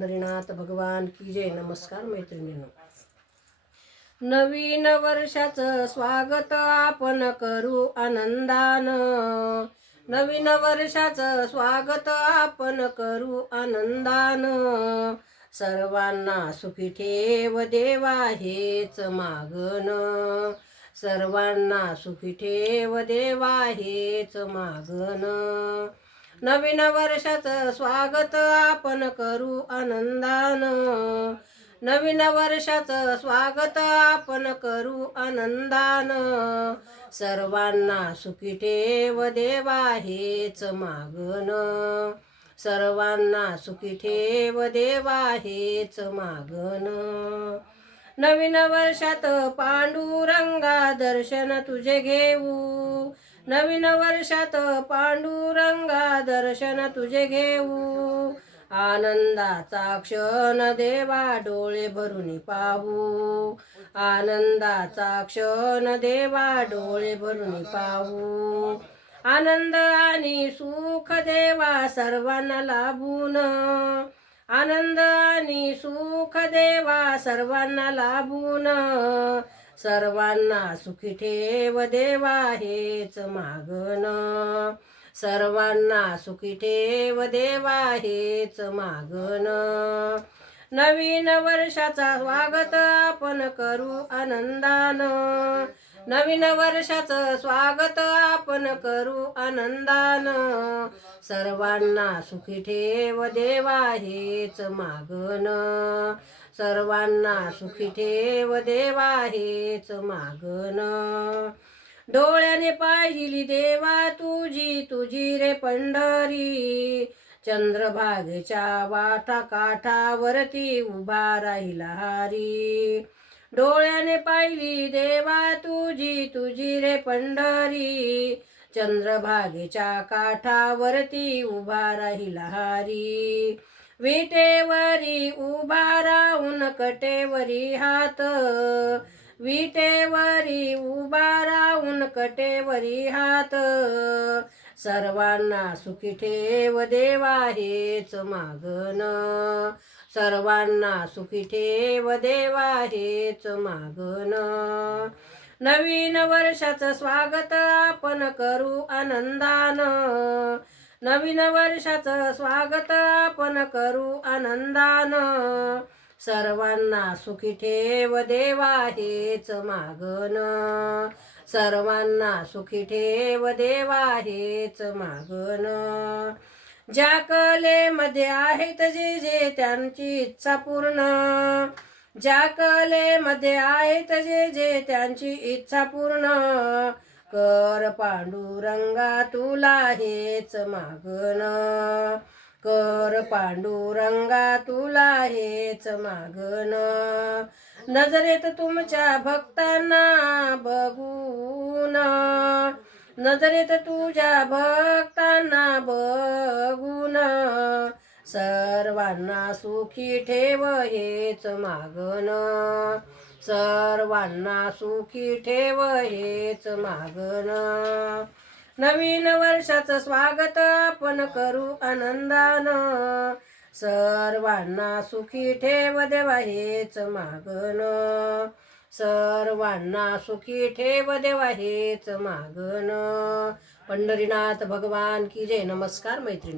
पंढरीनाथ भगवान की जय. नमस्कार मैत्रिणींनो. नवीन वर्षाचं स्वागत आपण करू आनंदान. नवीन वर्षाचं स्वागत आपण करू आनंदान. सर्वांना सुखी ठेव देवा हेच मागन सर्वांना सुखी ठेव देवा हेच मागन नवीन वर्षाचं स्वागत आपण करू आनंदान. नवीन वर्षाचं स्वागत आपण करू आनंदान. सर्वांना सुखी ठेव देवा हेच मागन सर्वांना सुखी ठेव देवा हेच मागन नवीन वर्षात पांडुरंगा दर्शन तुझे घेऊ. नवीन वर्षात पांडुरंगा दर्शन तुझे घेऊ. आनंदाचा क्षण देवा डोळे भरून पाहू. आनंदाचा क्षण देवा डोळे भरून पाहू. आनंद आणि सुख देवा सर्वांना लाभून. आनंद आणि सुख देवा सर्वांना लाभून. सर्वांना सुखी ठेव देवा हेच मागण. सर्वांना सुखी ठेव देवा हेच मागण. नवीन वर्षाचा स्वागत आपण करू आनंदान. नवीन वर्षाचं स्वागत आपण करू आनंदान. सर्वांना सुखी ठेव देवा हेच मागन सर्वांना सुखी ठेव देवा हेच मागन डोळ्याने पाहिली देवा तुझी तुझी रे पंढरी. चंद्रभागेच्या वाटा काठावरती उभा राहिला हारी. डोळ्याने पाहिली देवा तुझी तुझी रे पंढरी. चंद्रभागेच्या काठावरती उभा राहिला हारी. विटेवरी उभा राहून कटेवरी हात. विटेवरी उभा राहून कटेवरी हात. सर्वांना सुखी ठेव देवा हेच मागन सर्वांना सुखी ठेव देवा हेच मागन नवीन वर्षाचं स्वागत आपण करू आनंदान. नवीन वर्षाचं स्वागत आपण करू आनंदान. सर्वांना सुखी ठेव देवा हेच मागन सर्वांना सुखी ठेव देवा हेच मागन ज्या कलेमध्ये आहेत जे जे त्यांची इच्छा पूर्ण. ज्या कलेमध्ये आहेत जे जे त्यांची इच्छा पूर्ण. कर पांडुरंगा तुला हेच मागन कर पांडुरंगा तुला हेच मागन नजरेत तुमच्या भक्तांना बघू नजरेत तुझ्या भक्तांना बघून सर्वांना सुखी ठेव हेच मागन सर्वांना सुखी ठेव हेच मागन नवीन वर्षाचं स्वागत आपण करू आनंदान. सर्वांना सुखी ठेव देवा हेच मागन सर्वांना सुखी ठेव देवा हेच मागन पंढरीनाथ भगवान की जय. नमस्कार मैत्रिणी.